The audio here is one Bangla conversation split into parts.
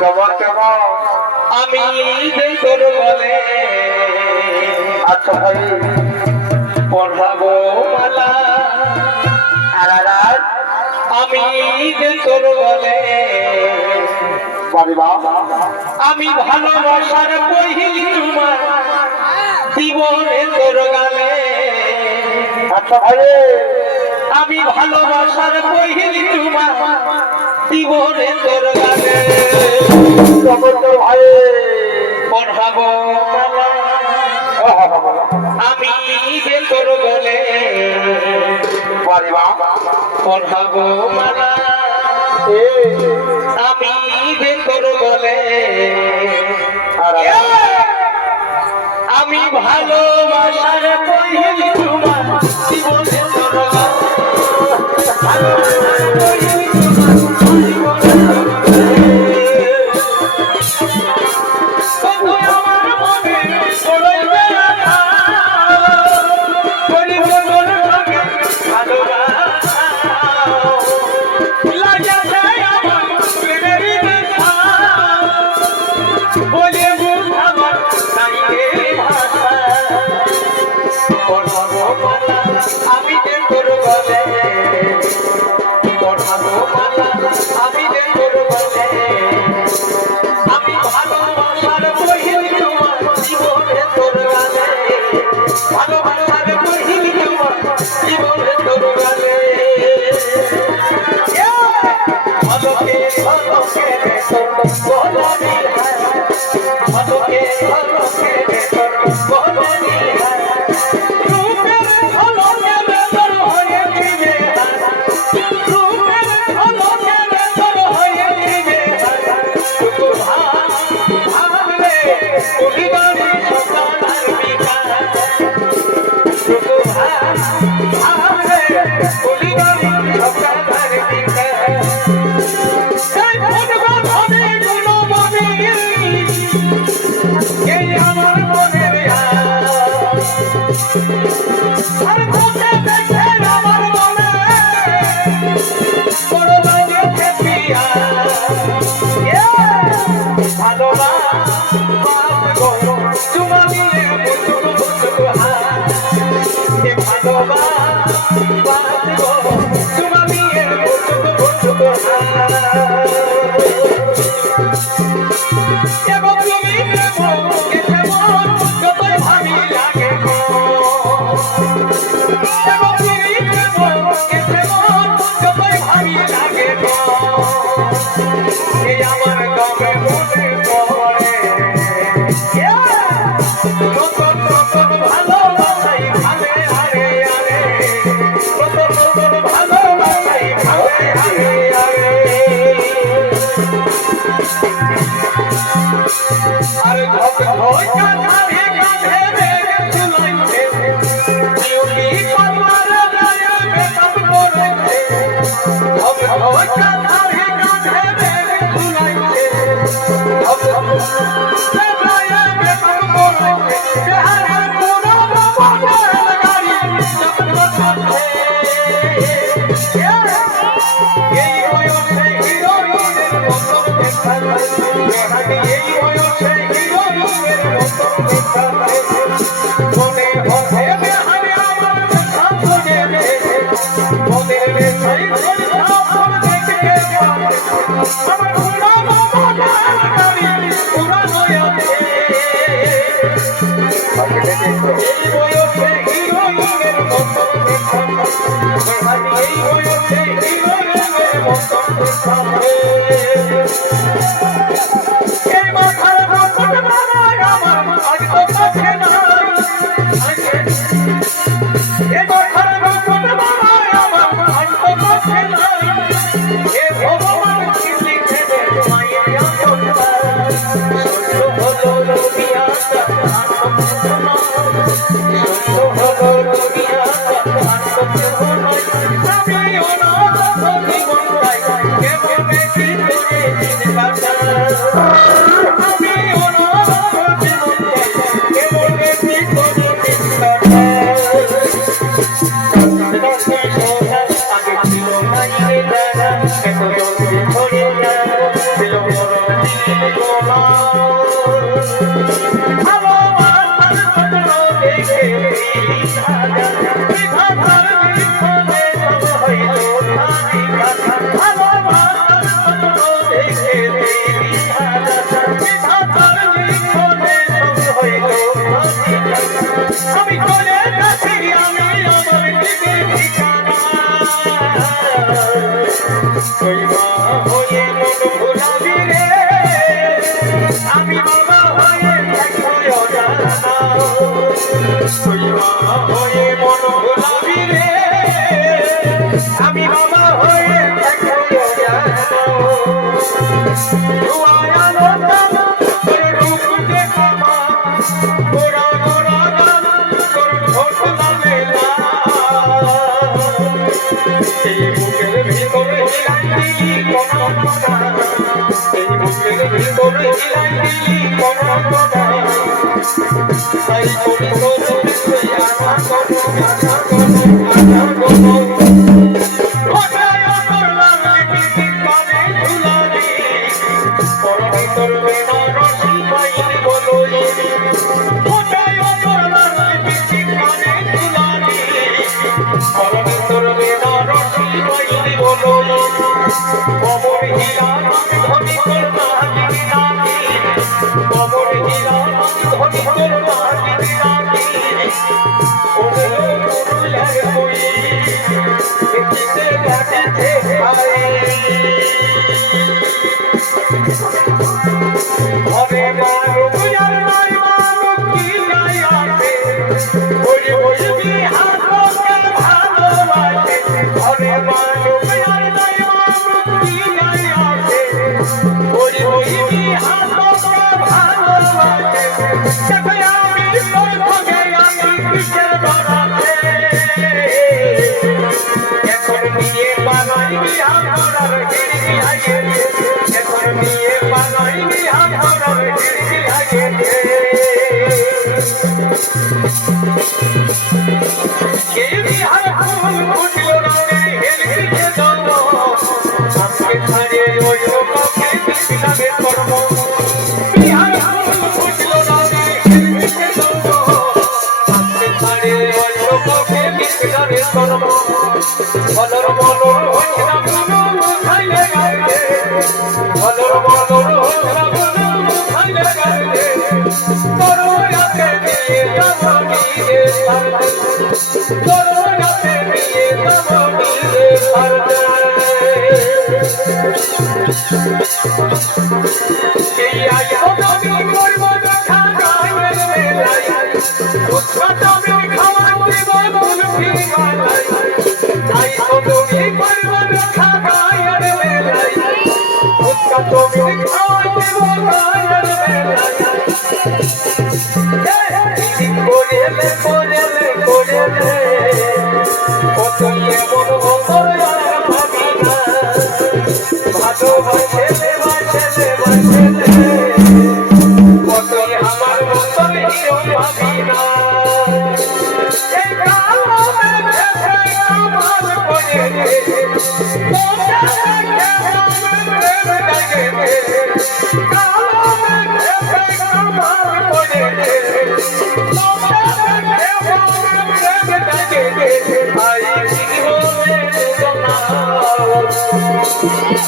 Come on, come on. আমি তোর বলে আচ্ছা ভাই পড়াবো মালা। আর আর আমি তোর বলে আমি ভালোবাসার কহিলি তোমার জীবনে তোর গালে আচ্ছা ভাই। আমি ভালোবাসার কহিলি তোমার জীবনে তোর গানে। পড়াবো আমি যে তোর বলে পড়াবো মালা। আমি যে তোর বলে আমি ভালোবাসার কহিল তোমার জীবনে তোর ভালোবাসার কহিল বলিয়া 走吧。Senhor. বানাই বিহার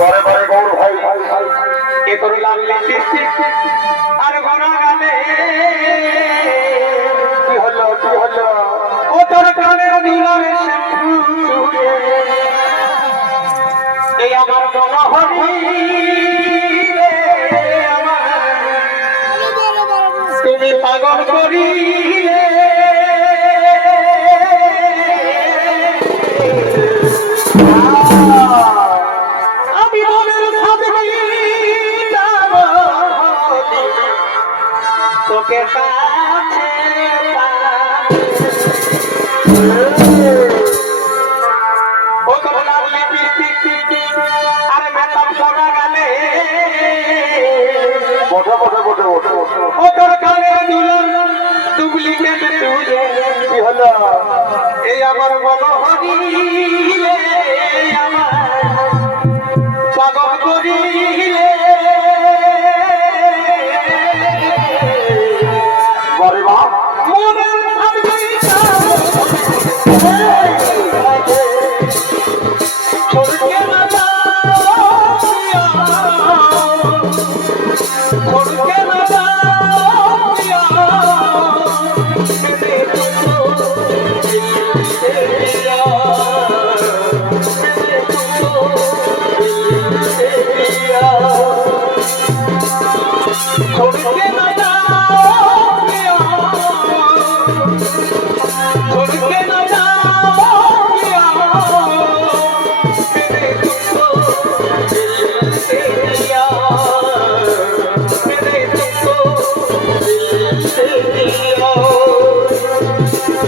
বড় বড় গৌর ভাই এ তো লাগলি আর গণগান এই আমার মন হরিলে 아 Música